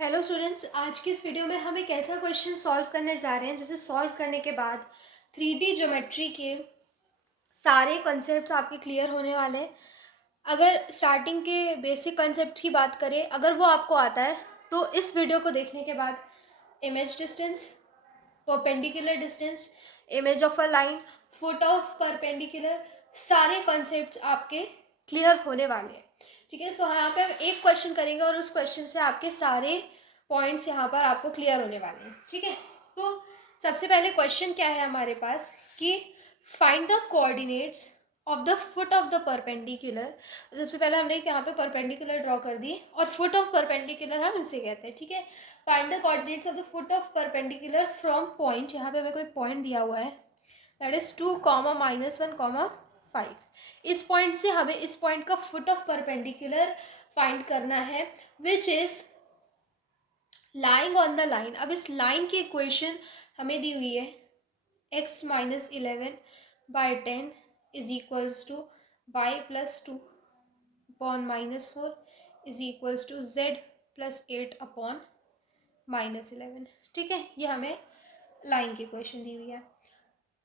Hello students, आज की इस वीडियो में हम एक ऐसा क्वेश्चन सॉल्व करने जा रहे हैं जिसे सॉल्व करने के बाद 3D ज्योमेट्री के सारे कॉन्सेप्ट्स आपके क्लियर होने वाले हैं। अगर स्टार्टिंग के बेसिक कॉन्सेप्ट की बात करें, अगर वो आपको आता है तो इस वीडियो को देखने के बाद image distance, perpendicular distance, image of a line, foot of perpendicular, सारे कॉन्सेप्ट्स आपके क्लियर होने वाले हैं। ठीक है, सो यहाँ पे हम एक क्वेश्चन करेंगे और उस क्वेश्चन से आपके सारे पॉइंट्स यहाँ पर आपको क्लियर होने वाले हैं। ठीक है, तो सबसे पहले क्वेश्चन क्या है हमारे पास कि find the coordinates of the foot of the perpendicular. सबसे पहले हमने यहाँ पे परपेंडिकुलर ड्रॉ कर दी और फुट ऑफ परपेंडिकुलर हम इसे कहते हैं। ठीक है, find the coordinates of the foot of perpendicular from point, यहाँ पे हमें कोई पॉइंट दिया हुआ है, दैट इज 2, -1, 5। इस पॉइंट से हमें इस पॉइंट का फुट ऑफ परपेंडिकुलर फाइंड करना है which is lying on the line. अब इस लाइन की इक्वेशन हमें दी हुई है x - 11/10 is equals to y + 2 upon -4 is equals to z + 8 upon -11। ठीक है, ये हमें लाइन की इक्वेशन दी हुई है।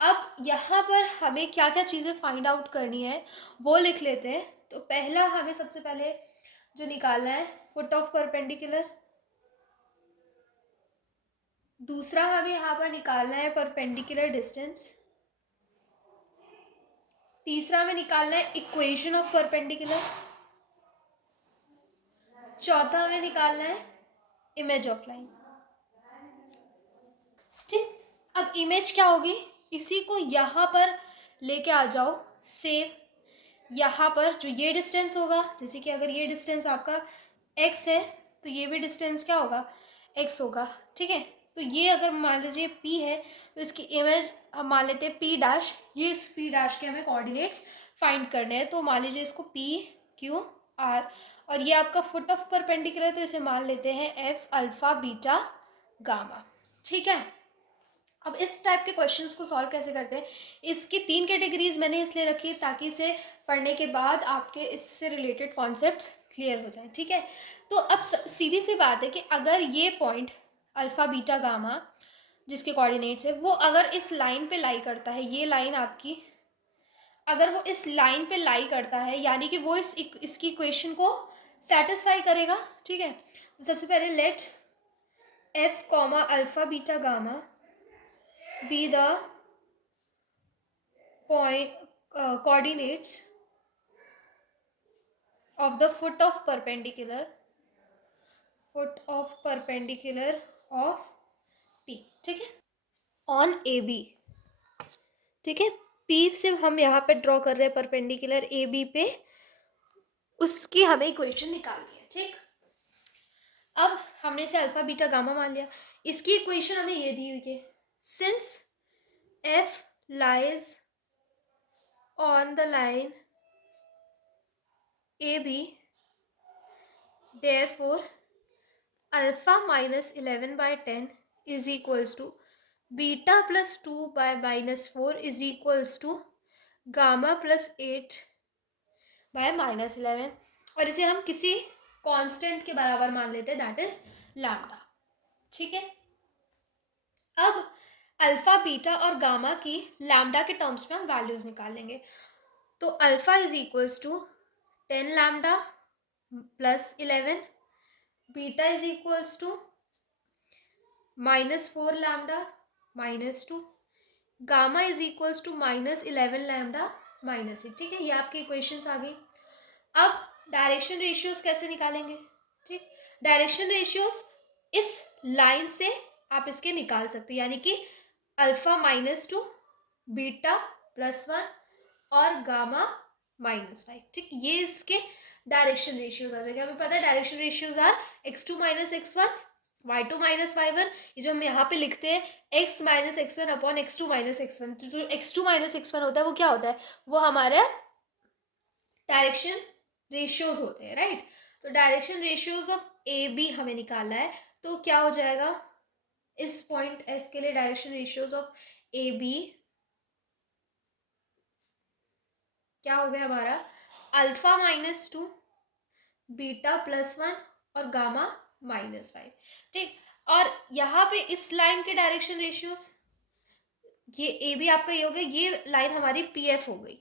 अब यहाँ पर हमें क्या क्या चीज़ें फाइंड आउट करनी है वो लिख लेते हैं। तो पहला हमें सबसे पहले जो निकालना है फुट ऑफ परपेंडिकुलर, दूसरा हमें यहाँ पर निकालना है परपेंडिकुलर डिस्टेंस, तीसरा हमें निकालना है इक्वेशन ऑफ परपेंडिकुलर, चौथा हमें निकालना है इमेज ऑफ लाइन। ठीक, अब इमेज क्या होगी, इसी को यहाँ पर लेके आ जाओ से यहाँ पर जो ये डिस्टेंस होगा, जैसे कि अगर ये डिस्टेंस आपका x है तो ये भी डिस्टेंस क्या होगा, x होगा। ठीक है, तो ये अगर मान लीजिए p है तो इसकी इमेज हम मान लेते हैं p'। ये इस p' के हमें कोऑर्डिनेट्स फाइंड करने हैं, तो मान लीजिए इसको p q r, और ये आपका फुट ऑफ परपेंडिकुलर तो इसे मान लेते हैं f अल्फा बीटा गामा। ठीक है, अब इस टाइप के क्वेश्चंस को सॉल्व कैसे करते हैं, इसकी 3 कैटेगरीज मैंने इसलिए रखी है ताकि इसे पढ़ने के बाद आपके इससे रिलेटेड कॉन्सेप्ट्स क्लियर हो जाएं। ठीक है, तो अब सीधी सी बात है कि अगर ये पॉइंट अल्फा बीटा गामा जिसके कोऑर्डिनेट्स है वो अगर इस लाइन पे लाई करता है, ये लाइन आपकी अगर वो इस लाइन पे लाई करता है यानी कि वो इसकी इक्वेशन को सेटिस्फाई करेगा। ठीक है, तो सबसे पहले let f comma alpha beta gamma be the point coordinates of the foot of perpendicular of P। ठीक है, ऑन ए बी। ठीक है, P से हम यहाँ पे ड्रॉ कर रहे हैं परपेंडिकुलर ए बी पे, उसकी हमें इक्वेशन निकालनी है। ठीक, अब हमने इसे अल्फा बीटा गामा मान लिया, इसकी इक्वेशन हमें ये दी हुई है, since F lies on the line AB, therefore alpha - 11/10 is equals to beta plus 2 by -4 is equals to gamma plus 8 by -11, और इसे हम किसी कांस्टेंट के बराबर मान लेते हैं, दैट इज लैम्डा। ठीक है, अब अल्फा बीटा और गामा की लैम्डा के टर्म्स में हम वैल्यूज निकाल लेंगे। तो alpha is equals to 10 lambda plus 11, beta is equals to -4 lambda -2, gamma is equals to -11 lambda -8। ठीक है, ये आपकी इक्वेशंस आ गई। अब डायरेक्शन रेशियोज कैसे निकालेंगे। ठीक, डायरेक्शन रेशियोज इस लाइन से आप इसके निकाल सकते हो, यानी कि अल्फा -2, बीटा +1 और गामा -5। ठीक, ये इसके डायरेक्शन रेशियोज आ जाएंगे। हमें पता है direction ratios are x2 - x1, y2 - y1। ये जो हम यहाँ पे लिखते हैं x - x1 upon x2 - x1, तो जो x2 - x1 होता है वो क्या होता है, वो हमारा डायरेक्शन रेशियोज होते हैं, राइट। तो direction ratios of A B हमें निकालना है, तो क्या हो जाएगा, इस पॉइंट एफ के लिए direction ratios of A B क्या हो गया हमारा, अल्फा -2, बीटा +1 और गामा -5, ठीक। और यहाँ पे इस लाइन के डायरेक्शन रेशियोज, ये ए बी आपका ये हो गया, ये लाइन हमारी पी एफ हो गई,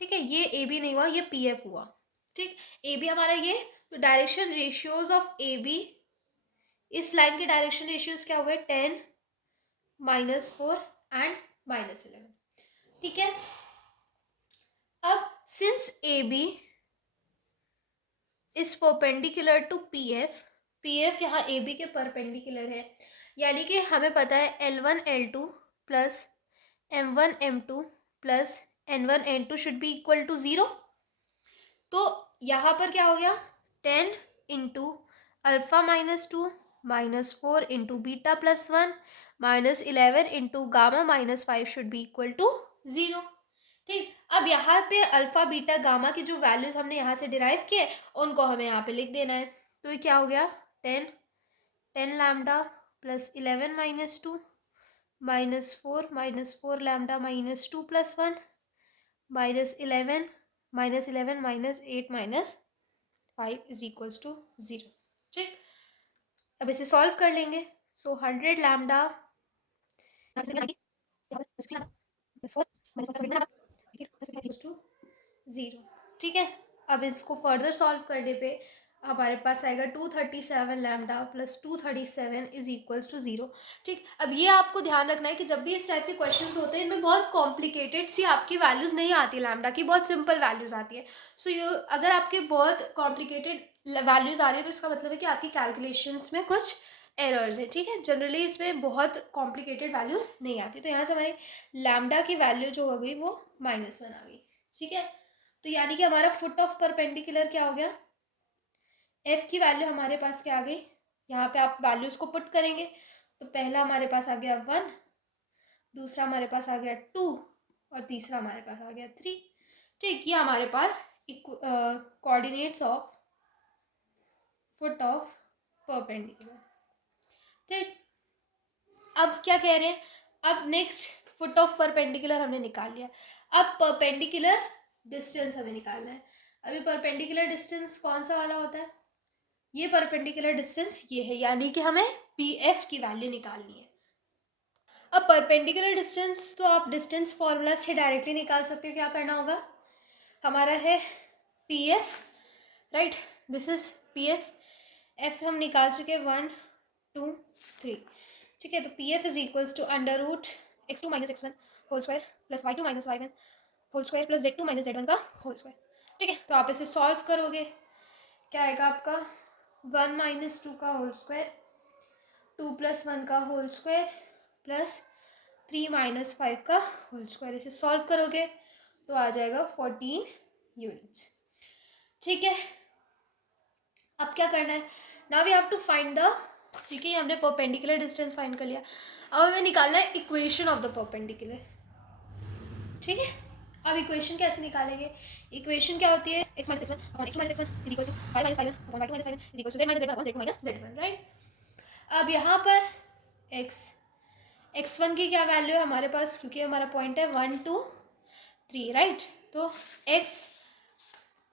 ठीक है। ये ए बी नहीं हुआ, ये पी एफ हुआ, ठीक। ए बी हमारा ये, तो direction ratios of A B, इस लाइन के डायरेक्शन रेशियोज क्या हुए, 10, -4 एंड -11, ठीक है। अब since A B is perpendicular to P F, P F यहाँ ए बी के परपेंडिकुलर है, यानी कि हमें पता है L1 L2 plus M1 M2 plus N1 N2 should be equal to 0। तो यहाँ पर क्या हो गया, 10 into alpha -2 -4 into beta +1 -11 into gamma -5 should be equal to 0, ठीक। अब यहाँ पे अल्फ़ा बीटा गामा की जो वैल्यूज हमने यहाँ से डिराइव किए, उनको हमें यहाँ पे लिख देना है। तो ये क्या हो गया, 10 lambda plus 11 -2 -4 lambda -2 +1 -11 -8 -5 is equals to 0, ठीक। अब इसे सॉल्व कर लेंगे। सो 100 लैम्डा टू 0, ठीक है। अब इसको फर्दर सॉल्व करने पे हमारे पास आएगा 237 lambda plus 237 is equals to 0, ठीक। अब ये आपको ध्यान रखना है कि जब भी इस टाइप के क्वेश्चंस होते हैं, इनमें बहुत कॉम्प्लिकेटेड सी आपकी वैल्यूज़ नहीं आती लैम्डा की, बहुत सिंपल वैल्यूज़ आती है। सो ये अगर आपके बहुत कॉम्प्लिकेटेड वैल्यूज़ आ रही है, तो इसका मतलब है कि आपकी कैलकुलेशंस में कुछ एरर्स है, ठीक है। जनरली इसमें बहुत कॉम्प्लिकेटेड वैल्यूज़ नहीं आती। तो यहाँ से हमारी लैम्डा की वैल्यू जो हो गई वो -1 आ गई, ठीक है। तो यानी कि हमारा फुट ऑफ परपेंडिकुलर क्या हो गया, एफ की वैल्यू हमारे पास क्या आ गई, यहाँ पे आप वैल्यूज को पुट करेंगे। तो पहला हमारे पास आ गया 1, दूसरा हमारे पास आ गया 2 और तीसरा हमारे पास आ गया 3, ठीक। ये हमारे पास coordinates of foot of perpendicular, ठीक। अब क्या कह रहे हैं, अब नेक्स्ट फुट ऑफ परपेंडिकुलर हमने निकाल लिया, अब परपेंडिकुलर डिस्टेंस हमें निकालना है। अभी परपेंडिकुलर डिस्टेंस कौन सा वाला होता है, ये परपेंडिकुलर डिस्टेंस ये है, यानी कि हमें पी एफ की वैल्यू निकालनी है। अब परपेंडिकुलर डिस्टेंस तो आप डिस्टेंस फॉर्मूला से डायरेक्टली निकाल सकते हो। क्या करना होगा, हमारा है P F, right, this is P F. F हम निकाल चुके 1 2 3, ठीक है। तो P F is equals to √x2 - x1 whole square plus y2 - y1 whole square plus z2 - z1 का होल स्क्वायर, ठीक है। तो आप इसे सॉल्व करोगे, क्या आएगा आपका 1 - 2 का होल स्क्वायर, 2 + 1 का होल स्क्वायर प्लस 3 - 5 का होल स्क्वायर। इसे सॉल्व करोगे तो आ जाएगा 14 यूनिट्स, ठीक है। अब क्या करना है, now we have to find the, ठीक है, हमने परपेंडिकुलर डिस्टेंस फाइंड कर लिया। अब हमें निकालना है इक्वेशन ऑफ द परपेंडिकुलर, ठीक है। अब इक्वेशन कैसे निकालेंगे, इक्वेशन क्या होती है, x - x1 x2 - x1 is equal to y - y1 y2 - y1 is equal to z - z1 z2 - z1, right. अब यहाँ पर x1 की क्या वैल्यू है हमारे पास, क्योंकि हमारा पॉइंट है 1 2 3, राइट। तो x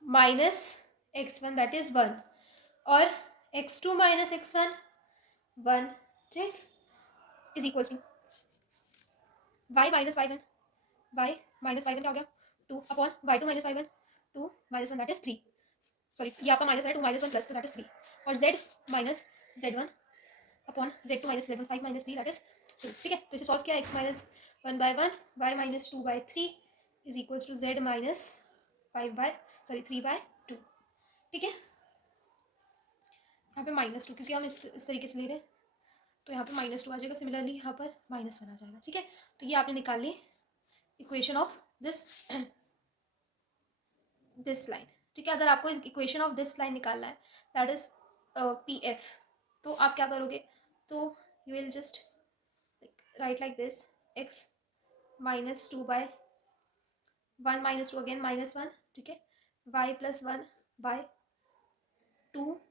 minus x1 that is 1 और x2 माइनस x1 1, ठीक, is equal to y minus y1, y minus y1 क्या हो गया 2 upon y2 minus y1 2 minus 1 that is 3, sorry ये आपका माइनस है 2 माइनस 1 प्लस 2 दैट इज 3, और z minus z1 upon z2 minus z1 5 minus 3 that is 2, ठीक है। तो इसे सॉल्व किया, x minus 1/1 y minus 2/3 is equals to z minus 3/2, ठीक है। यहाँ पे -2 क्योंकि हम इस तरीके से ले रहे हैं, तो यहाँ पे -2 आ जाएगा, सिमिलरली यहाँ पर -1 आ जाएगा, ठीक है। तो ये आपने निकाल ली इक्वेशन ऑफ दिस लाइन, ठीक है। अगर आपको इक्वेशन ऑफ दिस लाइन निकालना है दैट इज पी एफ, तो आप क्या करोगे, तो you will just write like this, x -2/1 -2 again -1, ठीक है, y + 1/2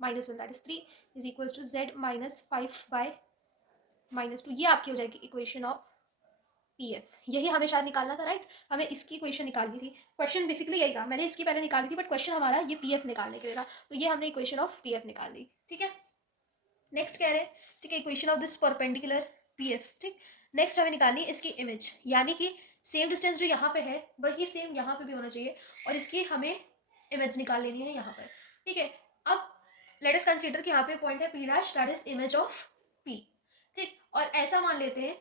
-1 that is 3 is equal to z -5/-2, ये आपकी हो जाएगी इक्वेशन ऑफ PF, यही हमें शायद निकालना था, राइट? हमें इसकी इक्वेशन निकालनी थी। क्वेश्चन बेसिकली यही था, मैंने इसकी पहले निकाली थी, बट क्वेश्चन हमारा ये PF निकालने के लिए था, तो ये हमने इक्वेशन ऑफ PF निकाल दी। ठीक है, नेक्स्ट कह रहे हैं, ठीक है, equation of this perpendicular PF। ठीक, नेक्स्ट हमें निकालनी इसकी इमेज, यानी कि सेम डिस्टेंस जो यहाँ पे है वही सेम यहाँ पे भी होना चाहिए, और इसकी हमें इमेज निकाल लेनी है यहाँ पर। ठीक है, अब लेट अस कंसीडर कि यहाँ पे पॉइंट है P dash, that is image of P। ठीक, और ऐसा मान लेते हैं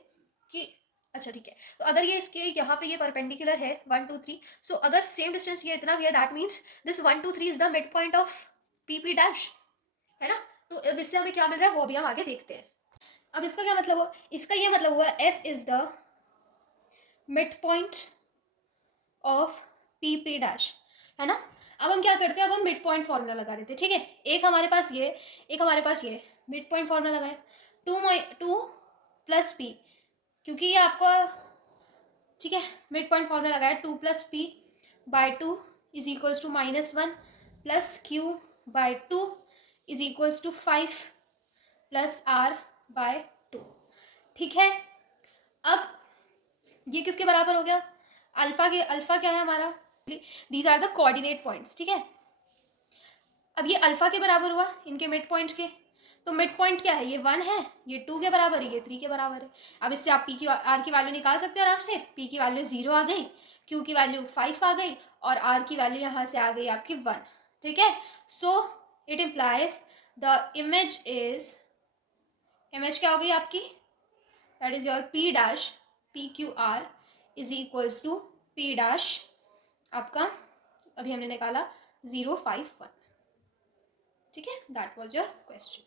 कि अच्छा ठीक है, तो अगर ये इसके यहाँ पे ये परपेंडिकुलर है 1 2 3, सो अगर सेम डिस्टेंस ये इतना भी है, that means this 1 2 3 is the mid point of PP dash, है ना? तो अब इससे हमें क्या मिल रहा है वो भी हम आगे देखते हैं। अब इसका क्या मतलब हुआ? इसका ये मतलब हुआ F is the mid point of PP dash, है ना? अब हम क्या करते हैं, अब हम मिड पॉइंट फॉर्मूला लगा देते हैं। ठीक है, एक हमारे पास ये, एक हमारे पास ये, मिड पॉइंट फॉर्मूला लगाए, 2 प्लस P, क्योंकि ये आपका, ठीक है, मिड पॉइंट फॉर्मूला लगाया 2 plus P by 2 is equals to -1 plus Q by 2 is equals to 5 plus R by 2। ठीक है, अब ये किसके बराबर हो गया? अल्फा के, अल्फा क्या है हमारा? These are the coordinate points. ठीक है, अब ये अल्फा के बराबर हुआ इनके मिड पॉइंट के, तो मिड पॉइंट क्या है? ये 1 है, ये 2 के बराबर है, ये 3 के बराबर है। अब इससे आप P की, R की वैल्यू निकाल सकते हैं आराम से। P की वैल्यू 0 आ गई, Q की वैल्यू 5 आ गई, और R की वैल्यू यहाँ से आ गई आपकी 1। ठीक है, so it implies the image is, image क्या हो गई आपकी? That is your P dash PQR is equals to P dash आपका, अभी हमने निकाला 051। ठीक है, दैट वाज योर क्वेश्चन।